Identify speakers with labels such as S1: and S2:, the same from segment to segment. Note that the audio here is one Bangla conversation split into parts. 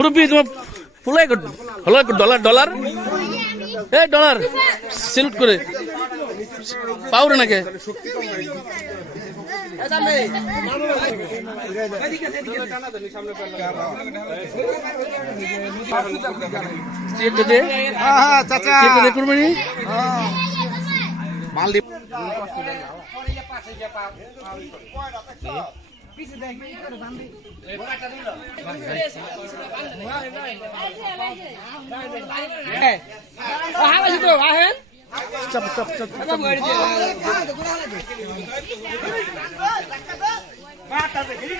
S1: মুরব্বী তোমার ফুলাই হলো ডলার ডলার এ ডলার সিলুট করে। পাউরে নাকি? চেকটা চেকটা দে কুরবানি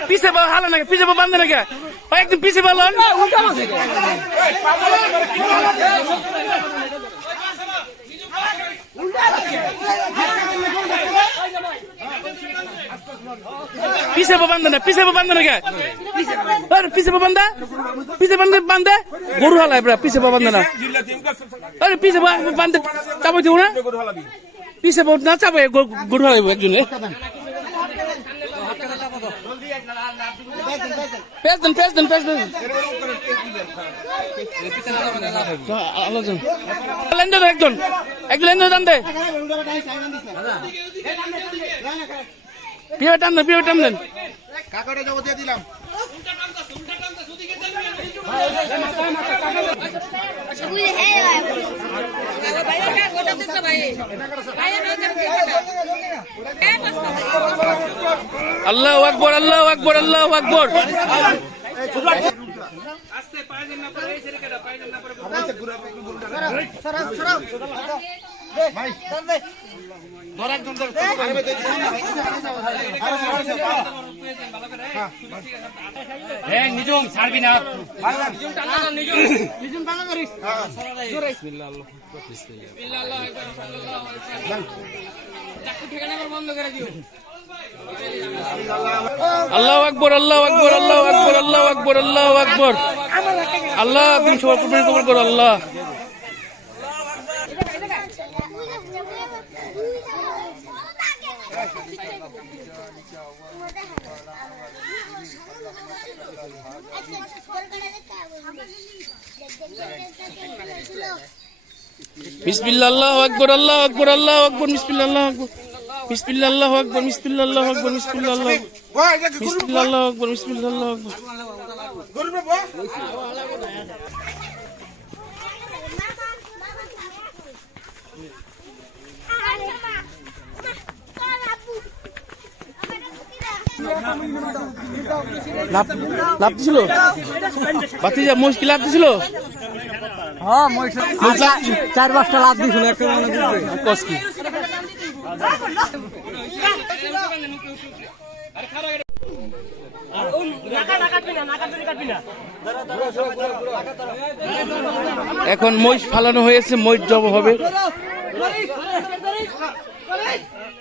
S1: পিছে বা হালা নাকি পিছে বা বান্ধে নাকি? একদম পিছে বা পিছে বান্ধে না, পিছে বান্ধে নাকি আরে, পিছে বান্ধা? পিছে বান্ধে বান্ধে? গরু হালা এবার পিছে বান্ধে না। আরে, পিছে বান্ধে, চাপাই দিব না? পিছে না, চাপাই, গরু হালাইব একজনে। দেন দেন পেস দেন। লেনদেন একজন একজন লেনদেন টান দে। বিয়ে টান দেন বিয়ে টান দেন।
S2: কাকাটা জবাব দিয়ে দিলাম।
S1: আল্লাহ আকবর আল্লাহ আকবর আল্লাহ আকবর।
S3: নিজম ছাড়বি না
S1: আল্লাহ আকবর আল্লাহ আকবর আল্লাহ আকবর আল্লাহ আকবর আল্লাহ আকবর আল্লাহ তুমি সবার কুরবানি কবুল করো আল্লাহ বিসমিল্লাহ আল্লাহ আকবর আল্লাহ আকবর আল্লাহ আকবর বিসমিল্লাহ আল্লাহ আকবর বিসমিল্লাহ আল্লাহ আকবর বিসমিল্লাহ আল্লাহ আকবর বিসমিল্লাহ আল্লাহ বিসমিল্লাহ আল্লাহ আকবর। বিসমিল্লাহ আল্লাহ আকবর লাভ দিছিল? লাভ দিছিল?
S3: হ্যাঁ চার পাঁচটা লাভ দিছিল
S1: কস কি? এখন মহিষ ফালানো হয়েছে মহিষ জব হবে।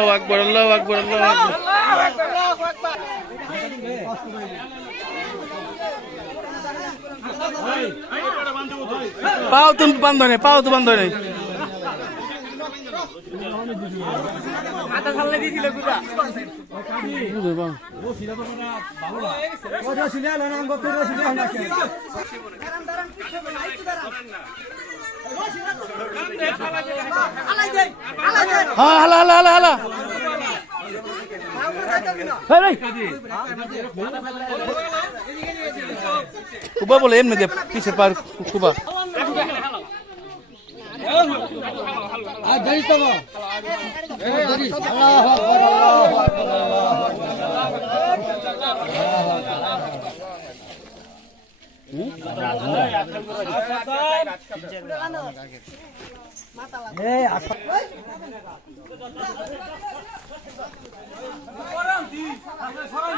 S1: আল্লাহ আকবর আল্লাহ আকবর আল্লাহ পাও তুমি বান্ধ নেই পাও তো বান্ধ নেই হ্যাঁ হালা হালা হালা হালা। কুবা বলে এমনি দে পিছে পার কুবা।
S3: আল্লাহু আকবার, আল্লাহু আকবার। এই আসো।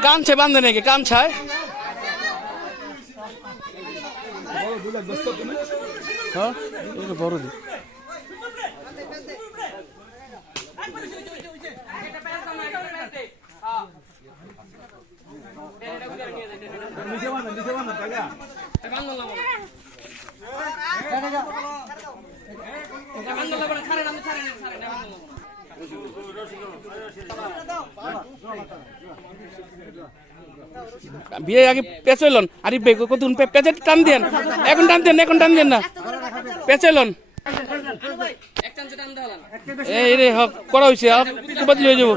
S1: কামছে বান্ধে নাকি কামছায়? হ্যাঁ বড় দি বিয়ে আগে পেঁচাইলন আরে বে কতক্ষণ পেঁচে টান দেন। এখন টান দেন, এখন টান দেন না। পেঁচাইলন এই রে, হক, করা হয়েছে কুপাত লিয়ে যাব।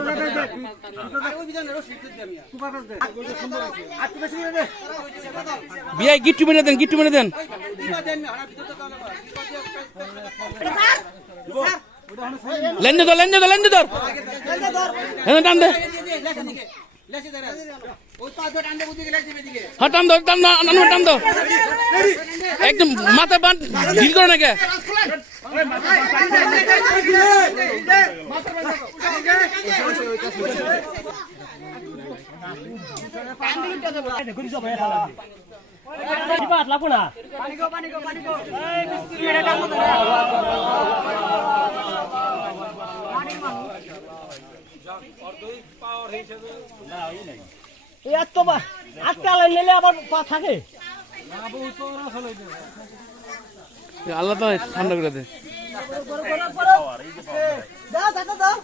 S1: বিয়ে গিট্টু মেরে দেন, গিট্টু মেরে দেন। লেন ধর লেন ধর লেন ধর। হ্যাঁ টান দে। হ্যাঁ দো টান দো টান দো, দো। একদম মাথা বান ঢিল করে নাকি?
S3: এই এত বা আটটা নিলে আবার পা থাকে?
S1: আল্লাহ তো ঠান্ডা করে দে।
S3: দাও